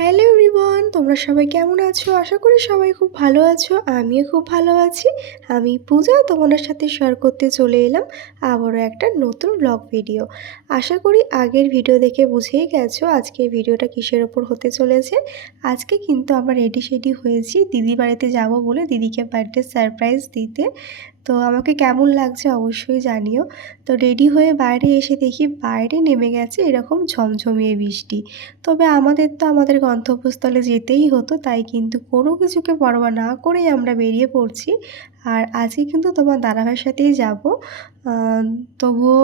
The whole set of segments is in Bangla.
হ্যালো এভরিওয়ান, তোমরা সবাই কেমন আছো? আশা করি সবাই খুব ভালো আছো, আমিও খুব ভালো আছি। আমি পূজা, তোমাদের সাথে শেয়ার করতে চলে এলাম আবারও একটা নতুন ব্লগ ভিডিও আশা করি আগের ভিডিও দেখে বুঝেই গেছো আজকের ভিডিওটা কিসের ওপর হতে চলেছে। আজকে কিন্তু আমরা রেডি সেডি হয়েছি। দিদি বাড়িতে যাব বলে দিদিকে বার্থডে সারপ্রাইজ দিতে। তো আমাকে কেমন লাগছে অবশ্যই জানিও। তো রেডি হয়ে বাইরে এসে দেখি বাইরে নেমে গেছে এরকম ঝমঝমিয়ে বৃষ্টি। তবে আমাদের তো আমাদের গন্তব্যস্থলে যেতেই হতো, তাই কিন্তু কোনো কিছুকে পরোয়া না করেই আমরা বেরিয়ে পড়ছি। আর আজকে কিন্তু তোমার দাদাভাইয়ের সাথেই যাব। তবুও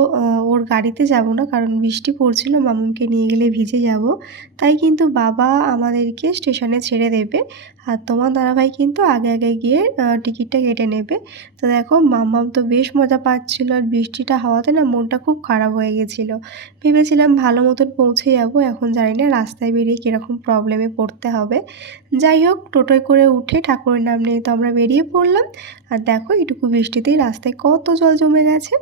ওর গাড়িতে যাব না, কারণ বৃষ্টি পড়ছিল, মামুনকে নিয়ে গেলে ভিজে যাব। তাই কিন্তু বাবা আমাদেরকে স্টেশনে ছেড়ে দেবে। আর তোমার দাদাভাই কিন্তু আগে আগে গিয়ে টিকিটটা কেটে নেবে। তো দেখো মামাম তো বেশ মজা পাচ্ছিল, আর বৃষ্টিটা হওয়াতে না মনটা খুব খারাপ হয়ে গেছিল। ভেবেছিলাম ভালো মতন পৌঁছে যাব, এখন জানি না রাস্তায় বেরিয়ে কীরকম প্রবলেমে পড়তে হবে। যাই হোক, টোটোয় করে উঠে ঠাকুরের নাম নিয়ে তো আমরা বেরিয়ে পড়লাম। আর দেখো এটুকু বৃষ্টিতেই রাস্তায় কত জল জমে গেছে।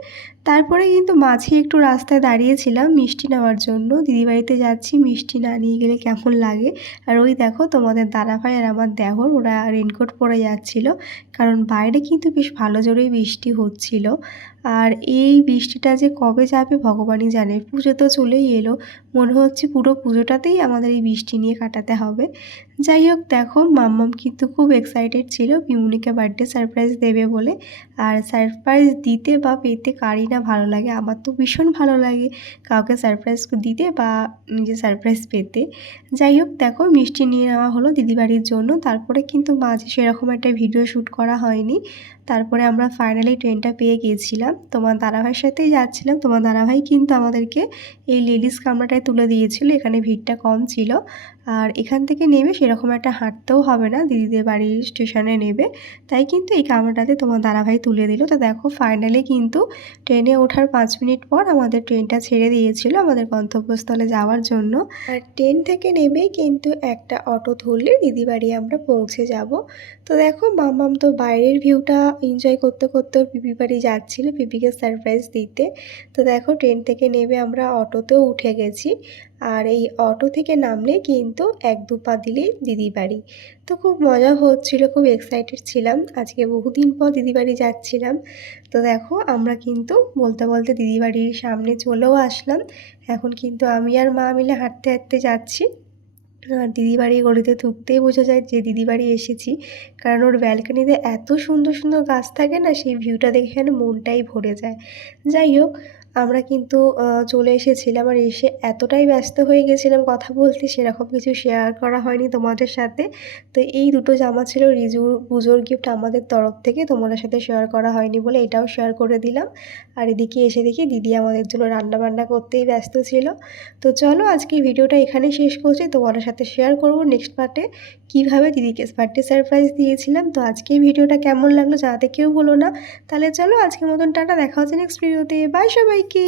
তারপরে কিন্তু মাঝে একটু রাস্তায় দাঁড়িয়েছিলাম মিষ্টি নেওয়ার জন্য। দিদিবাড়িতে যাচ্ছি, মিষ্টি না নিয়ে গেলে কেমন লাগে? আর ওই দেখো তোমাদের দাদাভাই আর আমার দেহর, ওরা রেনকোট পরে যাচ্ছিল। কারণ বাইরে কিন্তু বেশ ভালো জোরেই বৃষ্টি হচ্ছিল। আর এই বৃষ্টিটা যে কবে যাবে ভগবানই জানে। পুজো তো চলেই এলো। মনে হচ্ছে পুরো পুজোটাতেই আমাদের এই বৃষ্টি নিয়ে কাটাতে হবে। যাই হোক, দেখো মাম্মাম কিন্তু খুব এক্সাইটেড ছিল পিমুনিকে বার্থডে সারপ্রাইজ দেবে বলে। আর সারপ্রাইজ দিতে বা পেতে কারই না ভালো লাগে। আমার তো ভীষণ ভালো লাগে কাউকে সারপ্রাইজ দিতে বা নিজে সারপ্রাইজ পেতে। যাই হোক, দেখো, মিষ্টি নিয়ে নেওয়া হলো দিদিবাড়ির জন্য। তারপরে কিন্তু মাঝে সেরকম একটা ভিডিও শ্যুট করা হয়নি। তারপরে আমরা ফাইনালি ট্রেনটা পেয়ে গিয়েছিলাম তোমার দাদাভাইয়ের সাথেই যাচ্ছিলাম। তোমার দাদাভাই কিন্তু আমাদেরকে এই লেডিস কামরাটায় তুলে দিয়েছিল। এখানে ভিড়টা কম ছিল। আর এখান থেকে নেমে সেরকম একটা হাঁটতেও হবে না। দিদিদের বাড়ির স্টেশনে নেবে। তাই কিন্তু এই কামরাটাতে তোমার দাদাভাই তুলে দিল। তো দেখো ফাইনালি কিন্তু ট্রেনে ওঠার পাঁচ মিনিট পর আমাদের ট্রেনটা ছেড়ে দিয়েছিল আমাদের গন্তব্যস্থলে যাওয়ার জন্য। আর ট্রেন থেকে নেমেই কিন্তু একটা অটো ধরলে দিদি বাড়ি আমরা পৌঁছে যাব। তো দেখো মামাম তো বাইরের ভিউটা এনজয় করতে করতে পিপি বাড়ি যাচ্ছিল। পিপিকে সারপ্রাইজ দিতে। তো দেখো ট্রেন থেকে নেমে আমরা অটোতেও উঠে গেছি। আর এই অটো থেকে নামলে কিন্তু এক দু পা দিলেই দিদি বাড়ি। তো খুব মজা হচ্ছিল, খুব এক্সাইটেড ছিলাম। আজকে বহুদিন পর দিদি বাড়ি যাচ্ছিলাম। তো দেখো আমরা কিন্তু বলতে বলতে দিদি বাড়ির সামনে চলেও আসলাম। এখন কিন্তু আমি আর মা মিলে হাঁটতে হাঁটতে যাচ্ছি। আর দিদি বাড়ি গলিতে ঢুকতেই বোঝা যায় যে দিদি বাড়ি এসেছি। কারণ ওর ব্যালকনিতে এত সুন্দর সুন্দর গাছ থাকে না, সেই ভিউটা দেখে মনটাই ভরে যায়। যাই হোক, আমরা কিন্তু চলে এসেছিলাম আর এসে এতটাই ব্যস্ত হয়ে গেছিলাম কথা বলতে, সেরকম কিছু শেয়ার করা হয়নি তোমাদের সাথে। তো এই দুটো জামা ছিল রিজুর, পুজোর গিফট আমাদের তরফ থেকে, তোমাদের সাথে শেয়ার করা হয়নি বলে এটাও শেয়ার করে দিলাম। আর এদিকে এসে দেখি দিদি আমাদের জন্য রান্না বান্না করতেই ব্যস্ত ছিল। তো চলো আজকে ভিডিওটা এখানে শেষ করছি, তোমাদের সাথে শেয়ার করব নেক্সট পার্টে কীভাবে দিদিকে বার্থডে সারপ্রাইজ দিয়েছিলাম। তো আজকে ভিডিওটা কেমন লাগল জানাতে কেউ বলো না। তাহলে চলো আজকের মতন টাটা, দেখা হচ্ছে নেক্সট ভিডিওতে বাই সবাইকে।